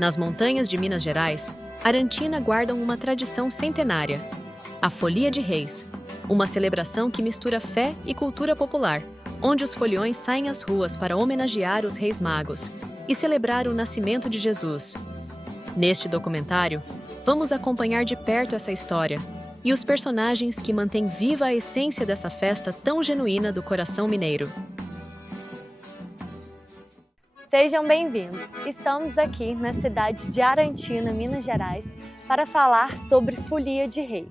Nas montanhas de Minas Gerais, Arantina guardam uma tradição centenária, a Folia de Reis, uma celebração que mistura fé e cultura popular, onde os foliões saem às ruas para homenagear os Reis Magos e celebrar o nascimento de Jesus. Neste documentário, vamos acompanhar de perto essa história e os personagens que mantêm viva a essência dessa festa tão genuína do coração mineiro. Sejam bem-vindos! Estamos aqui na cidade de Arantina, Minas Gerais, para falar sobre Folia de Reis,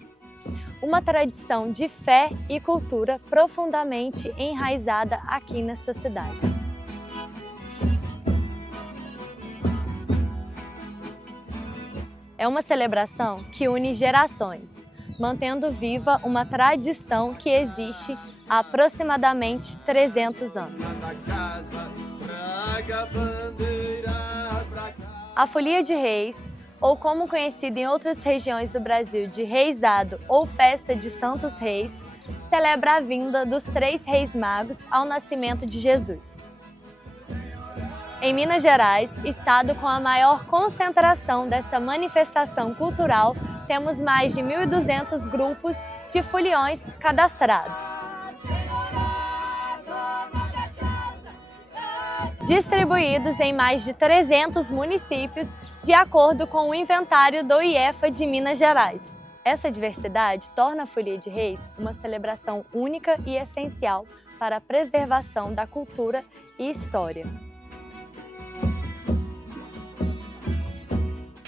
uma tradição de fé e cultura profundamente enraizada aqui nesta cidade. É uma celebração que une gerações, mantendo viva uma tradição que existe há aproximadamente 300 anos. A Folia de Reis, ou como conhecida em outras regiões do Brasil de Reisado ou Festa de Santos Reis, celebra a vinda dos 3 Reis Magos ao nascimento de Jesus. Em Minas Gerais, estado com a maior concentração dessa manifestação cultural, temos mais de 1.200 grupos de foliões cadastrados. Distribuídos em mais de 300 municípios, de acordo com o inventário do IEFA de Minas Gerais. Essa diversidade torna a Folia de Reis uma celebração única e essencial para a preservação da cultura e história.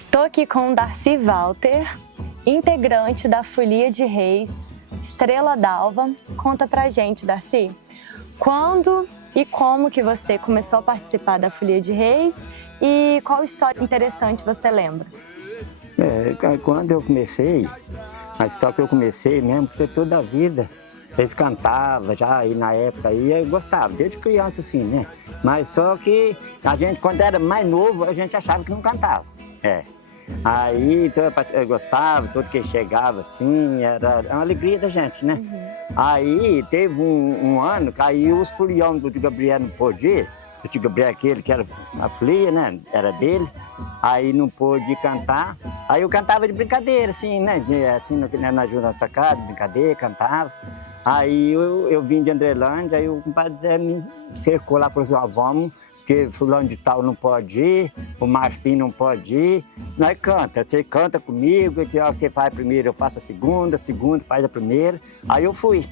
Estou aqui com o Darcy Walter, integrante da Folia de Reis, Estrela d'Alva. Conta pra gente, Darcy, quando e como que você começou a participar da Folia de Reis e qual história interessante você lembra? Quando eu comecei, a história que eu comecei mesmo, foi toda a vida. Eles cantavam já, e na época aí eu gostava, desde criança assim, né? Mas só que a gente, quando era mais novo, a gente achava que não cantava. Aí então, eu gostava, todo que chegava assim, era uma alegria da gente, né? Aí teve um ano, caiu os foliões do tio Gabriel não pôde ir, o tio Gabriel aquele que era a folia, né? Era dele, aí não pôde cantar, aí eu cantava de brincadeira, assim, né? Assim, na ajuda da casa, brincadeira, cantava. Aí eu vim de Andrelândia, aí o compadre Zé me cercou lá e falou assim, ó, vamos, porque fulano de tal não pode ir, o Marcinho não pode ir, nós canta, você canta comigo, você faz a primeira, eu faço a segunda faz a primeira, aí eu fui.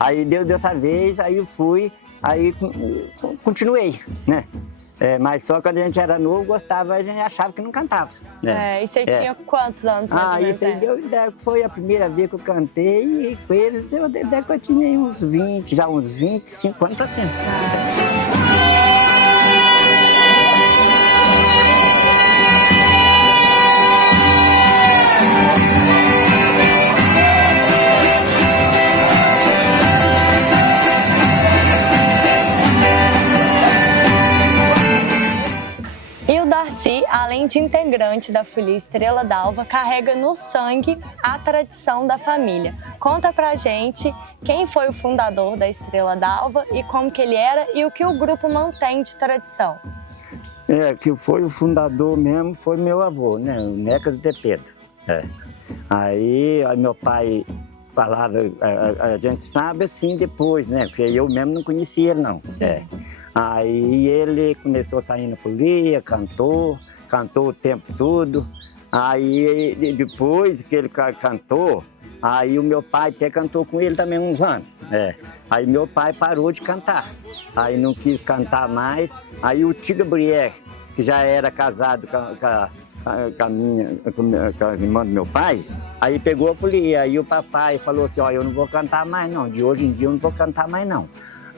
Aí deu dessa vez, aí eu fui, aí continuei, né? Mas só quando a gente era novo, gostava, a gente achava que não cantava. E você tinha quantos anos? Isso aí foi a primeira vez que eu cantei e com eles deu ideia que eu tinha uns 25 anos pra cima. Além de integrante da Folia Estrela d'Alva, carrega no sangue a tradição da família. Conta pra gente quem foi o fundador da Estrela d'Alva e como que ele era e o que o grupo mantém de tradição. Que foi o fundador mesmo, foi meu avô, né? O Neca do Tepedo. Aí meu pai falava, a gente sabe assim depois, né? Porque eu mesmo não conhecia ele, não. Aí ele começou a sair na folia, cantou o tempo todo. Aí depois que ele cantou, aí o meu pai até cantou com ele também uns anos. Aí meu pai parou de cantar, aí não quis cantar mais. Aí o tio Gabriel, que já era casado com a irmã do meu pai, aí pegou a folia. Aí o papai falou assim, ó, eu não vou cantar mais não, de hoje em dia eu não vou cantar mais não.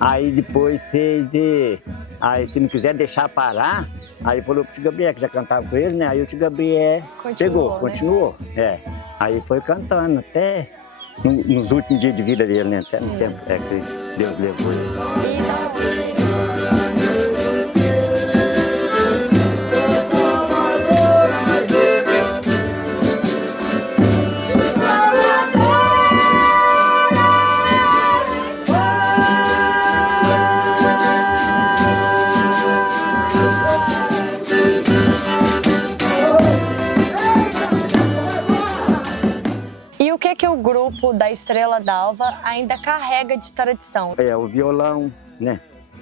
Aí depois, se não quiser deixar parar, aí falou pro tio Gabriel, que já cantava com ele, né? Aí o tio Gabriel continuou. Aí foi cantando até nos últimos dias de vida dele, né? Até no tempo que Deus levou ele. da Estrela d'Alva ainda carrega de tradição? É o violão, né?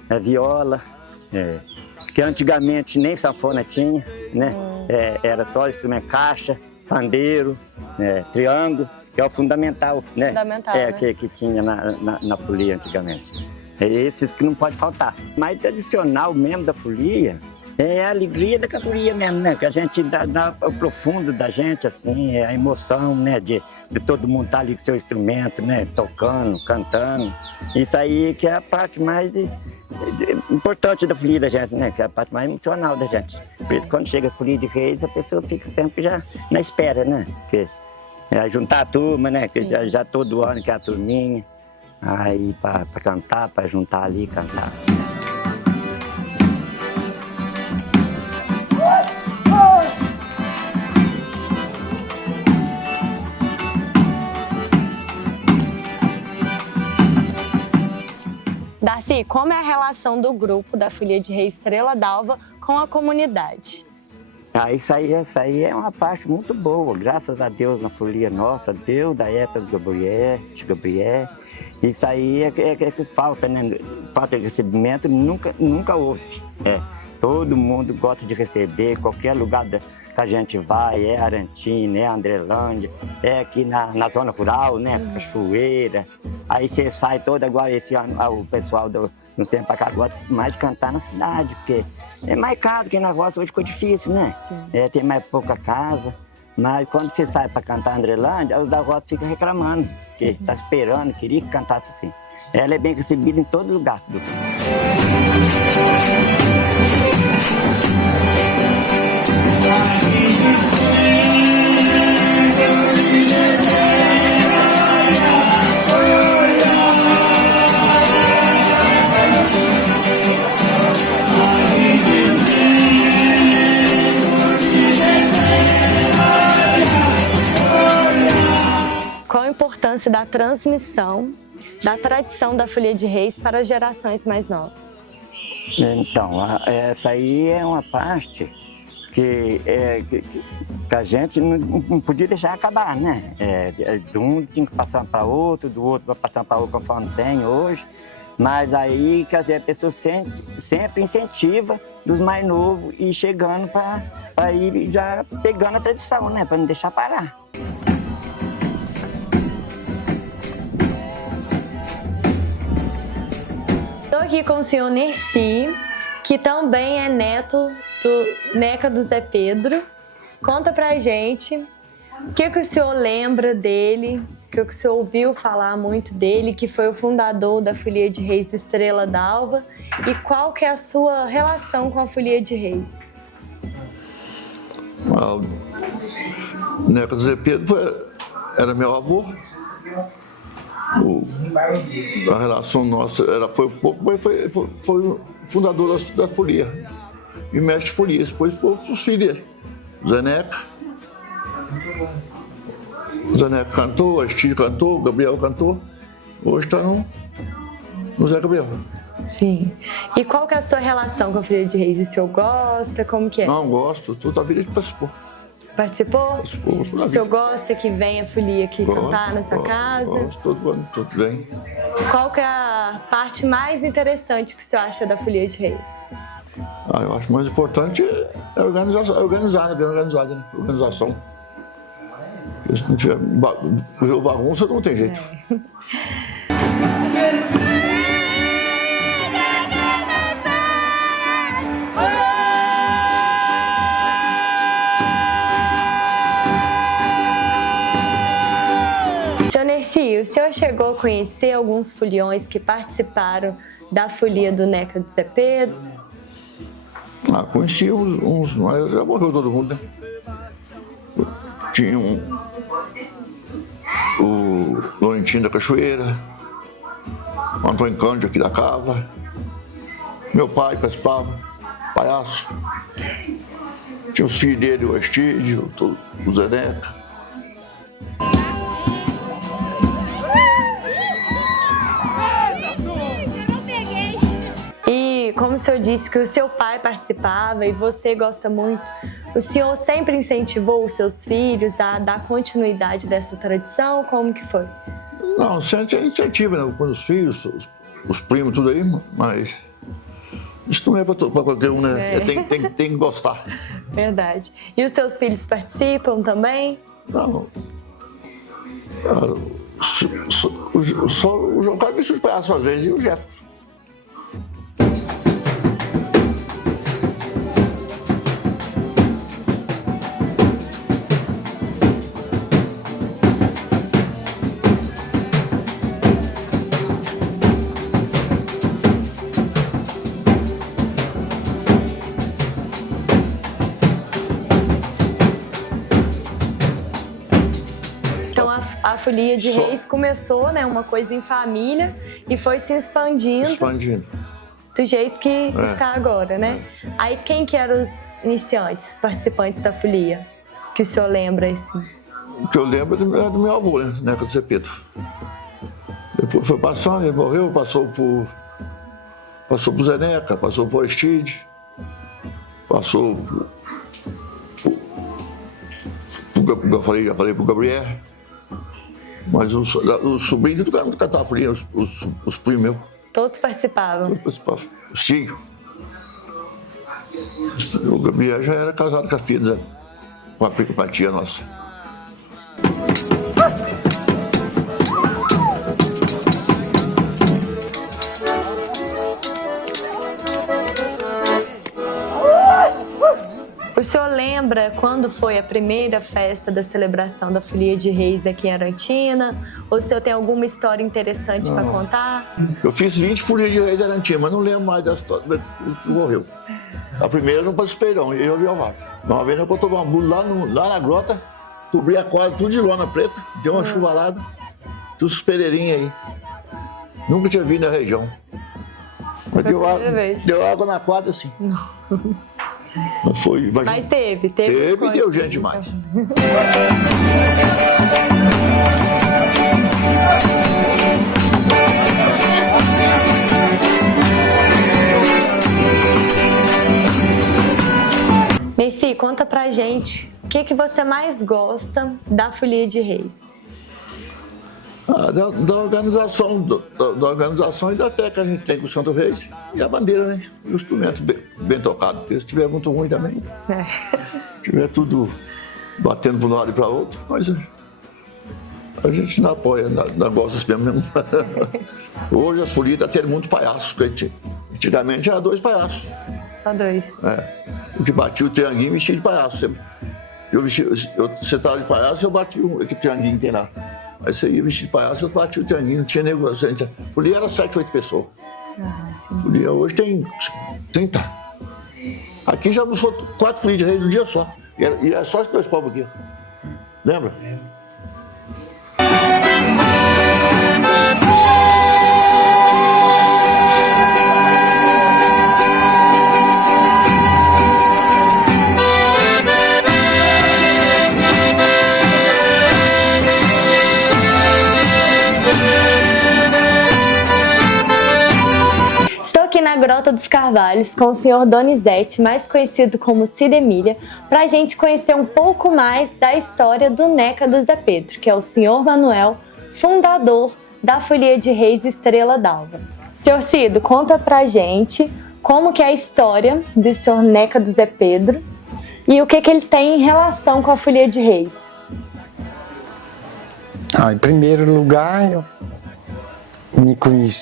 A viola, que antigamente nem sanfona tinha, né? Era só instrumento, caixa, pandeiro, triângulo, que é o fundamental, né? Fundamental, né? Que tinha na folia antigamente. É esses que não pode faltar. Mas tradicional mesmo da folia é a alegria da cantoria mesmo, né? Que a gente dá o profundo da gente, assim, a emoção, né? De todo mundo estar ali com seu instrumento, né? Tocando, cantando. Isso aí que é a parte mais importante da folia da gente, né? Que é a parte mais emocional da gente. Por isso, quando chega a folia de Reis, a pessoa fica sempre já na espera, né? Porque juntar a turma, né? Que já todo ano que é a turminha. Aí para cantar, para juntar ali e cantar. Darcy, como é a relação do grupo da Folia de Reis Estrela d'Alva com a comunidade? Isso aí é uma parte muito boa, graças a Deus na folia nossa, Deus da época de Gabriel. Isso aí é que falta, né? Falta de recebimento nunca houve. Todo mundo gosta de receber, qualquer lugar que a gente vai, Arantina, Andrelândia, aqui na zona rural, né? Cachoeira. Aí você sai todo agora, esse ano, o pessoal no tempo pra cá gosta mais de cantar na cidade, porque é mais caro, que na roça hoje ficou difícil, né? Tem mais pouca casa. Mas quando você sai para cantar Andrelândia, os da roça ficam reclamando, porque tá esperando, queria que cantasse assim. Ela é bem recebida em todo lugar. Qual a importância da transmissão da tradição da Folia de Reis para as gerações mais novas? Então, essa aí é uma parte que a gente não podia deixar acabar, né? De um tinha que passar para outro, do outro vai passar para outro conforme tem hoje. Mas aí, quer dizer, a pessoa sempre incentiva dos mais novos e chegando para ir já pegando a tradição, né? Para não deixar parar. Estou aqui com o senhor Nerci, que também é neto do Neca do Zé Pedro. Conta pra gente o que o senhor lembra dele, o que o senhor ouviu falar muito dele, que foi o fundador da Folia de Reis Estrela d'Alva, e qual que é a sua relação com a Folia de Reis? O Neca do Zé Pedro era meu avô. A relação nossa foi pouco, mas foi o fundador da folia e mestre de folia. Depois foram os filhos dele. O Zé Neca cantou, a Estílio cantou, o Gabriel cantou. Hoje está no Zé Gabriel. Sim. E qual que é a sua relação com a Folia de Reis? O senhor gosta? Como que é? Não, gosto. Toda a vida a gente participou. Participou? O senhor gosta que venha a folia aqui cantar na sua casa? Gosto, todo ano, todo bem. Qual que é a parte mais interessante que o senhor acha da Folia de Reis? Eu acho mais importante é organização. Se não tiver bagunça, não tem jeito. Seu Nerci, o senhor chegou a conhecer alguns foliões que participaram da folia do Neca do Zé Pedro? Conheci uns, mas já morreu todo mundo, né? Tinha o Laurentino da Cachoeira, o Antônio Cândido aqui da Cava, meu pai participava, palhaço. Tinha os filhos dele, o Estídio, o Zé Neca. Como o senhor disse que o seu pai participava e você gosta muito, o senhor sempre incentivou os seus filhos a dar continuidade dessa tradição? Como que foi? Não, sempre incentiva, né? Quando os filhos, os primos, tudo aí, mas isso não é para qualquer um, né? Tem que gostar. Verdade. E os seus filhos participam também? Não. Só o cara vestido de palhaço às vezes e o Jefferson. A Folia de Reis começou, né, uma coisa em família e foi se expandindo do jeito que está agora, né? Aí quem que eram os iniciantes, participantes da folia? Que o senhor lembra, assim? O que eu lembro é do meu avô, né? Neca do Zé Pedro. Depois foi passando, ele morreu, passou por Zé Neca, passou por Aristide, passou já falei pro Gabriel. Mas os sobrinhos do cantava folia, os primos meus. Todos participavam? Todos participavam. Os tios. O Gabriel já era casado com a filha, com a tia nossa. O senhor lembra quando foi a primeira festa da celebração da Folia de Reis aqui em Arantina? Ou o senhor tem alguma história interessante para contar? Eu fiz 20 Folias de Reis em Arantina, mas não lembro mais da história que morreu. A primeira no Passo Peirão, eu e o Alvaro. Uma vez eu botou uma bula lá na grota, cobri a quadra tudo de lona preta, deu uma chuvarada, tudo os pereirinhos aí. Nunca tinha vindo na região. Mas deu água na quadra assim. Mas teve e deu gente demais. Mercy, conta pra gente o que você mais gosta da Folia de Reis. Da organização e da fé que a gente tem com o Santo Reis e a bandeira, né? E o instrumento bem tocado. Porque se estiver muito ruim também, se tiver tudo batendo para um lado e para outro, mas a gente não apoia, não gosta mesmo. Hoje as folias estão tendo muito palhaços. Antigamente era 2 palhaços. Só 2. O que batia o trianguinho vestia de palhaço. Eu sentava de palhaço e eu bati aquele trianguinho que tem lá. Aí você ia vestido de palhaço, eu bati o trianguinho, não tinha negócio. Folia era 7, 8 pessoas. Folia hoje tem 30. Aqui já não sou 4 folias de reis no dia só. E é só esses 2 povos aqui. Lembra? Na Grota dos Carvalhos com o senhor Donizete, mais conhecido como Cida Emília, para a gente conhecer um pouco mais da história do Neca do Zé Pedro, que é o senhor Manuel, fundador da Folia de Reis Estrela d'Alva. Senhor Cido, conta pra gente como que é a história do senhor Neca do Zé Pedro e o que ele tem em relação com a Folia de Reis. Em primeiro lugar, eu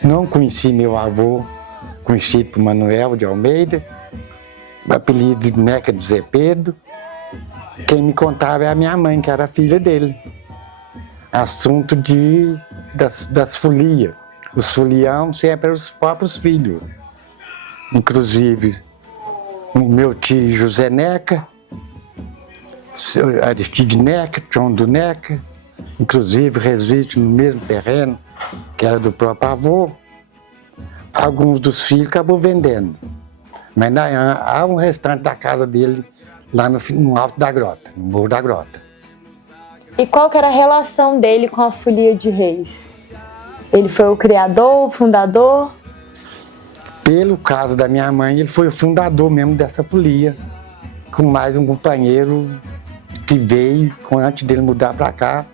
não conheci meu avô, conhecido por Manuel de Almeida, o apelido de Neca do Zé Pedro. Quem me contava é a minha mãe, que era filha dele. Assunto das folias. Os folião sempre eram os próprios filhos. Inclusive, o meu tio José Neca, Aristide Neca, João do Neca, inclusive reside no mesmo terreno, que era do próprio avô. Alguns dos filhos acabou vendendo, mas ainda há um restante da casa dele lá no alto da grota, no morro da grota. E qual que era a relação dele com a Folia de Reis? Ele foi o criador, o fundador? Pelo caso da minha mãe, ele foi o fundador mesmo dessa folia, com mais um companheiro que veio, antes dele mudar para cá,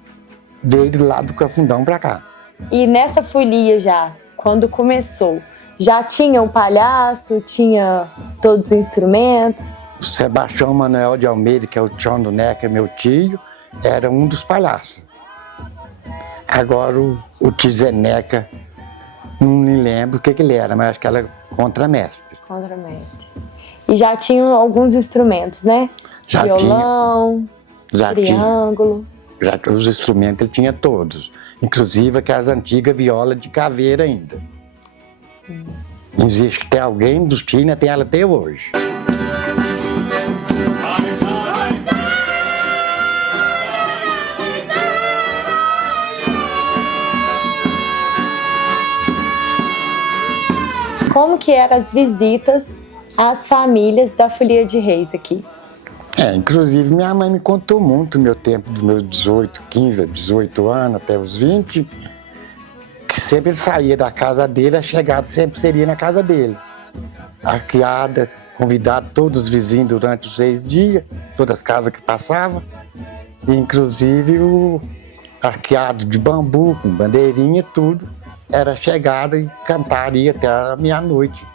veio do lado do Cafundão para cá. E nessa folia já, quando começou, já tinha o palhaço, tinha todos os instrumentos? O Sebastião Manuel de Almeida, que é o Tchon do Neca, meu tio, era um dos palhaços. Agora o tio Zé Neca, não me lembro o que ele era, mas acho que era contramestre. Contramestre. E já tinham alguns instrumentos, né? Já Violão, já triângulo. Já os instrumentos ele tinha todos, inclusive aquelas antigas violas de caveira ainda. Sim. Existe que tem alguém dos tios, ainda tem ela até hoje. Como que eram as visitas às famílias da Folia de Reis aqui? Inclusive minha mãe me contou muito meu tempo, dos meus 18, 15, 18 anos até os 20, que sempre ele saía da casa dele, a chegada sempre seria na casa dele. Arqueada, convidado todos os vizinhos durante os 6 dias, todas as casas que passava, e inclusive o arqueado de bambu, com bandeirinha e tudo, era chegada e cantaria até a meia-noite.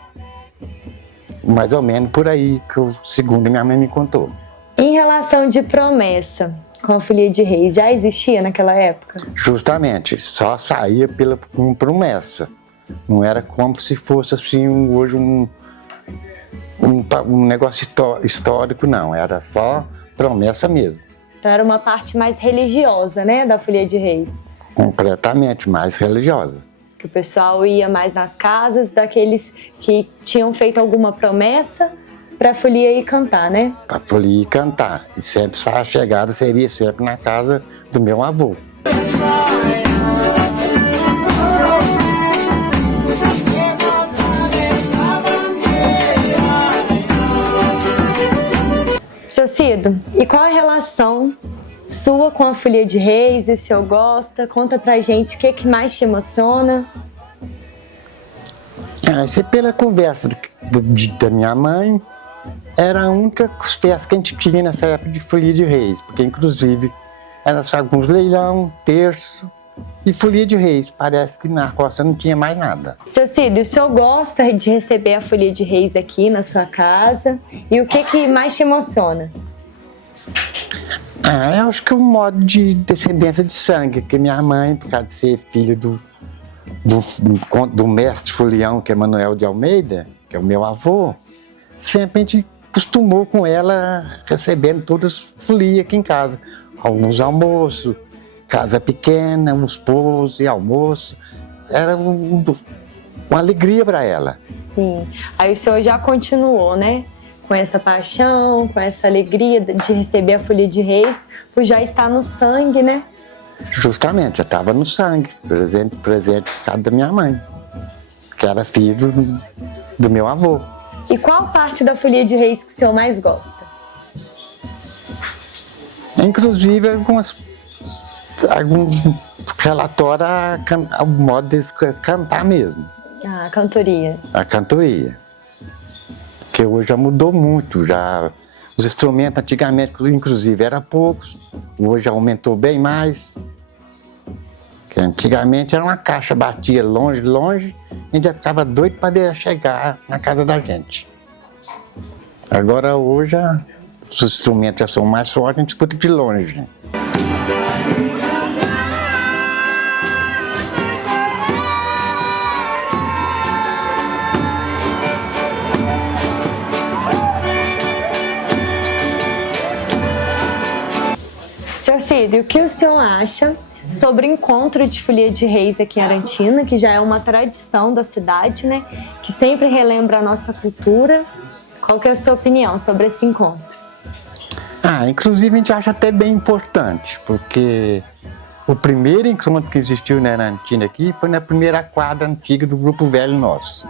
Mais ou menos por aí, que segundo minha mãe me contou. Em relação de promessa com a Folia de Reis, já existia naquela época? Justamente, só saía com promessa. Não era como se fosse assim hoje um negócio histórico, não. Era só promessa mesmo. Então era uma parte mais religiosa, né, da Folia de Reis? Completamente mais religiosa. Que o pessoal ia mais nas casas daqueles que tinham feito alguma promessa para a folia ir cantar, né? Para a folia ir cantar. E sempre a chegada seria sempre na casa do meu avô. Seu Cido, e qual a relação sua com a Folia de Reis? E se o senhor gosta? Conta pra gente o que mais te emociona. Isso é pela conversa da minha mãe. Era a única festa que a gente tinha nessa época de Folia de Reis, porque inclusive era só alguns leilão, terço e Folia de Reis. Parece que na roça não tinha mais nada. Seu Cido, o senhor gosta de receber a Folia de Reis aqui na sua casa? E o que mais te emociona? Eu acho que é um modo de descendência de sangue, que minha mãe, por causa de ser filho do mestre folião, que é Manuel de Almeida, que é o meu avô, sempre a gente acostumou com ela recebendo todas as folias aqui em casa. Alguns almoços, casa pequena, uns pousos e almoço. Era uma alegria para ela. Sim. Aí o senhor já continuou, né? Com essa paixão, com essa alegria de receber a Folia de Reis, por já estar no sangue, né? Justamente, já estava no sangue, presente por causa da minha mãe, que era filho do meu avô. E qual parte da Folia de Reis que o senhor mais gosta? Inclusive, alguns relatórios ao modo de cantar mesmo. A cantoria. A cantoria. Que hoje já mudou muito, já. Os instrumentos antigamente, inclusive, eram poucos, hoje aumentou bem mais. Que antigamente era uma caixa, batia longe, longe, e já ficava doido para chegar na casa da gente. Agora hoje os instrumentos já são mais fortes, a gente escuta de longe. Senhor Cid, o que o senhor acha sobre o encontro de Folia de Reis aqui em Arantina, que já é uma tradição da cidade, né? Que sempre relembra a nossa cultura. Qual que é a sua opinião sobre esse encontro? Inclusive a gente acha até bem importante, porque o primeiro encontro que existiu na Arantina aqui foi na primeira quadra antiga do Grupo Velho Nosso.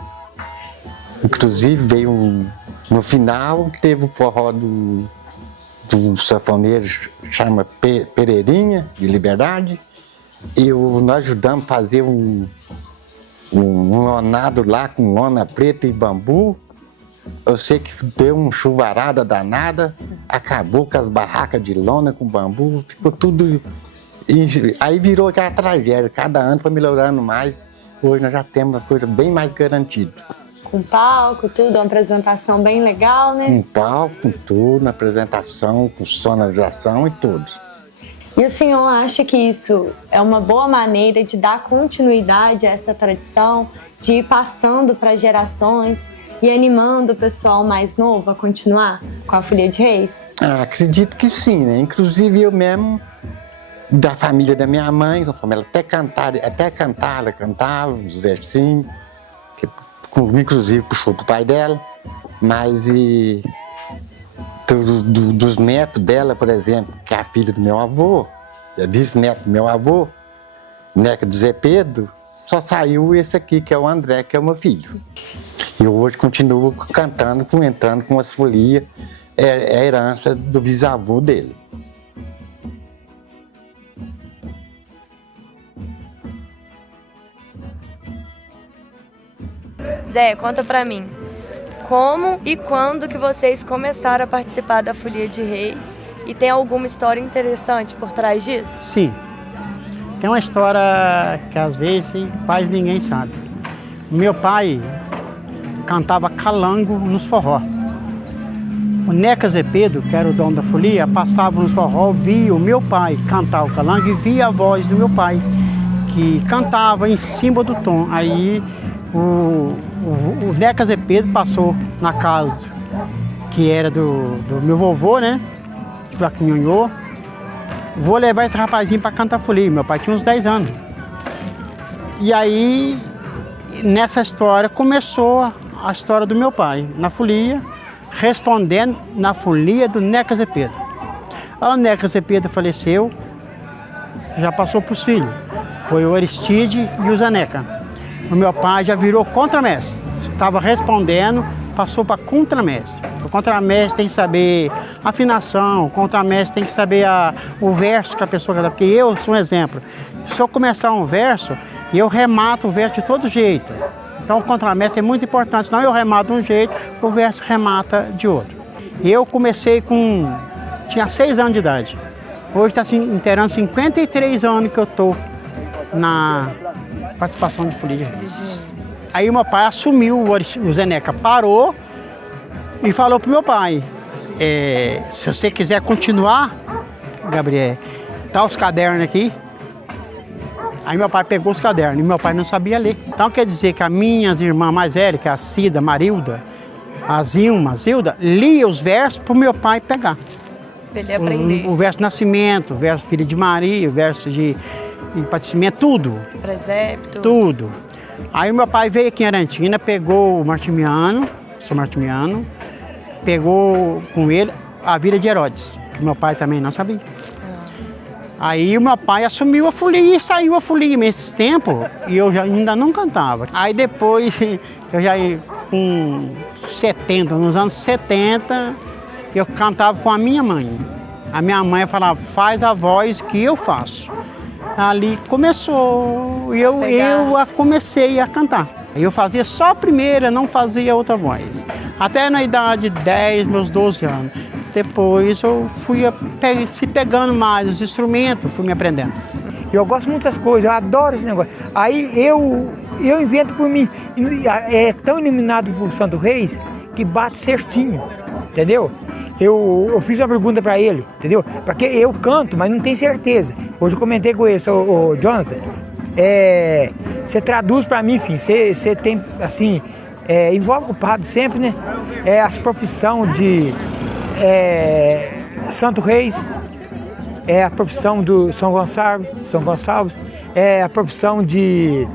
Inclusive veio no final, teve o forró do sanfoneiro, chama Pereirinha, de Liberdade, e nós ajudamos a fazer um lonado lá com lona preta e bambu. Eu sei que deu uma chuvarada danada, acabou com as barracas de lona com bambu, ficou tudo Aí virou aquela tragédia, cada ano foi melhorando mais. Hoje nós já temos as coisas bem mais garantidas. Com palco, tudo, uma apresentação bem legal, né? Com palco, com tudo, na apresentação, com sonorização e tudo. E o senhor acha que isso é uma boa maneira de dar continuidade a essa tradição, de ir passando para gerações e animando o pessoal mais novo a continuar com a Folia de Reis? Acredito que sim, né? Inclusive eu mesmo, da família da minha mãe, ela até cantava, ela cantava uns versinhos, que, inclusive puxou pro pai dela, mas dos netos dela, por exemplo, que é a filha do meu avô, é bisneto do meu avô, neca do Zé Pedro, só saiu esse aqui, que é o André, que é o meu filho. E eu hoje continuo cantando, entrando com as folias, é a herança do bisavô dele. Zé, conta pra mim, como e quando que vocês começaram a participar da Folia de Reis e tem alguma história interessante por trás disso? Sim, tem uma história que às vezes quase ninguém sabe. Meu pai cantava calango nos forró. O Neca Zé Pedro, que era o dono da folia, passava nos forró, via o meu pai cantar o calango e via a voz do meu pai, que cantava em cima do tom. Aí o Neca Zé Pedro passou na casa que era do meu vovô, né? Joaquim Nhonhô. Vou levar esse rapazinho para cantar folia. Meu pai tinha uns 10 anos. E aí, nessa história, começou a história do meu pai, na folia, respondendo na folia do Neca Zé Pedro. O Neca Zé Pedro faleceu, já passou para os filhos. Foi o Aristide e o Zaneca. O meu pai já virou contramestre. Estava respondendo, passou para contramestre. O contramestre tem que saber afinação, o contramestre tem que saber o verso que a pessoa canta. Porque eu sou um exemplo. Se eu começar um verso, eu remato o verso de todo jeito. Então o contramestre é muito importante, senão eu remato de um jeito, o verso remata de outro. Eu comecei tinha 6 anos de idade. Hoje está inteirando 53 anos que eu estou na participação de Folia de Reis. Aí meu pai assumiu, o Zeneca parou e falou pro meu pai, se você quiser continuar, Gabriel, dá os cadernos aqui. Aí meu pai pegou os cadernos e meu pai não sabia ler. Então quer dizer que as minhas irmãs mais velhas, que é a Cida, a Marilda, a Zilma, a Zilda, lia os versos pro meu pai pegar. Pra ele aprender. O verso de nascimento, o verso filho de Maria, o verso de paticimento, tudo. Presépio. Tudo. Aí meu pai veio aqui em Arantina, pegou o Martimiano, São Martimiano, pegou com ele a vida de Herodes, que meu pai também não sabia. Aí o meu pai assumiu a folia e saiu a folia nesses tempos e eu ainda não cantava. Aí depois, eu já com 70, nos anos 70, eu cantava com a minha mãe. A minha mãe falava, faz a voz que eu faço. Ali começou, eu comecei a cantar. Eu fazia só a primeira, não fazia outra voz. Até na idade de 10, meus 12 anos. Depois eu fui se pegando mais os instrumentos, fui me aprendendo. Eu gosto muito dessas coisas, eu adoro esse negócio. Aí eu invento por mim. É tão iluminado por Santo Reis que bate certinho, entendeu? Eu fiz uma pergunta para ele, entendeu? Porque eu canto, mas não tenho certeza. Hoje eu comentei com ele, o Jonathan, você traduz para mim, filho, você tem, assim, envolve o padre sempre, né? As profissões de Santo Reis, a profissão do São Gonçalves, a profissão de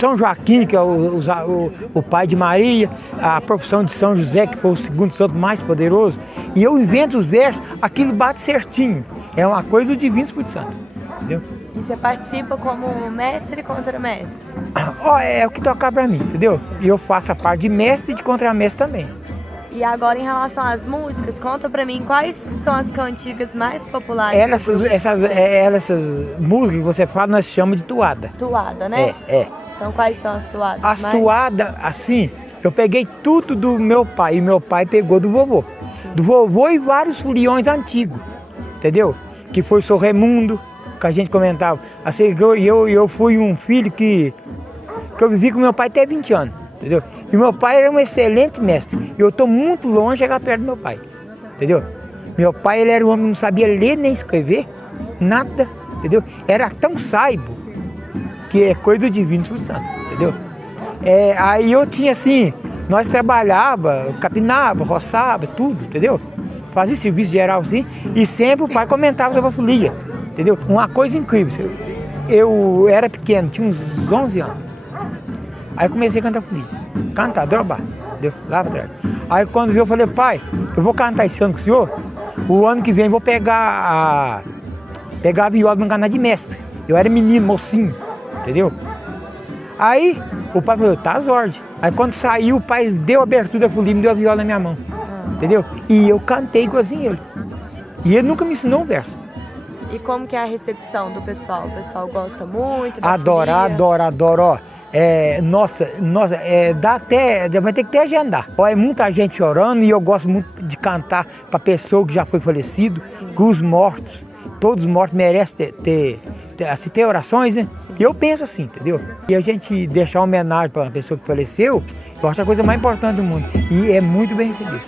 São Joaquim, que é o pai de Maria, a profissão de São José, que foi o segundo santo mais poderoso. E eu invento os versos, aquilo bate certinho. É uma coisa do Divino Espírito Santo, entendeu? E você participa como mestre e contramestre? É o que tocar pra mim, entendeu? E eu faço a parte de mestre e de contramestre também. E agora, em relação às músicas, conta pra mim quais são as cantigas mais populares. Essas músicas que você fala, nós chamamos de toada. Toada, né? Então, quais são as toadas? As toadas, assim, eu peguei tudo do meu pai, e meu pai pegou do vovô. Sim. Do vovô e vários foliões antigos, entendeu? Que foi o São Raimundo, que a gente comentava. Assim, eu fui um filho que eu vivi com meu pai até 20 anos, entendeu? E meu pai era um excelente mestre. E eu estou muito longe de chegar perto do meu pai, entendeu? Meu pai, ele era um homem que não sabia ler nem escrever, nada, entendeu? Era tão saibo que é coisa do Divino Espírito Santo, entendeu? Aí eu tinha assim, nós trabalhava, capinava, roçava, tudo, entendeu? Fazia serviço geral assim, e sempre o pai comentava sobre a folia, entendeu? Uma coisa incrível, eu era pequeno, tinha uns 11 anos, aí comecei a cantar folia, cantar, drobar, entendeu? Lá pra trás. Aí quando eu falei, pai, eu vou cantar esse ano com o senhor, o ano que vem eu vou pegar a viola para cantar de mestre. Eu era menino, mocinho, entendeu? Aí o pai falou, tá às ordens. Aí quando saiu, o pai deu a abertura da folia e me deu a viola na minha mão, entendeu? E eu cantei igualzinho ele. E ele nunca me ensinou um verso. E como que é a recepção do pessoal? O pessoal gosta muito da Adoro, ó. Nossa, dá até, vai ter que até agendar. Ó, é muita gente chorando e eu gosto muito de cantar para pessoa que já foi falecido, que os mortos, todos os mortos merecem ter orações, né? Sim. E eu penso assim, entendeu? E a gente deixar homenagem para uma pessoa que faleceu, eu acho a coisa mais importante do mundo. E é muito bem recebido.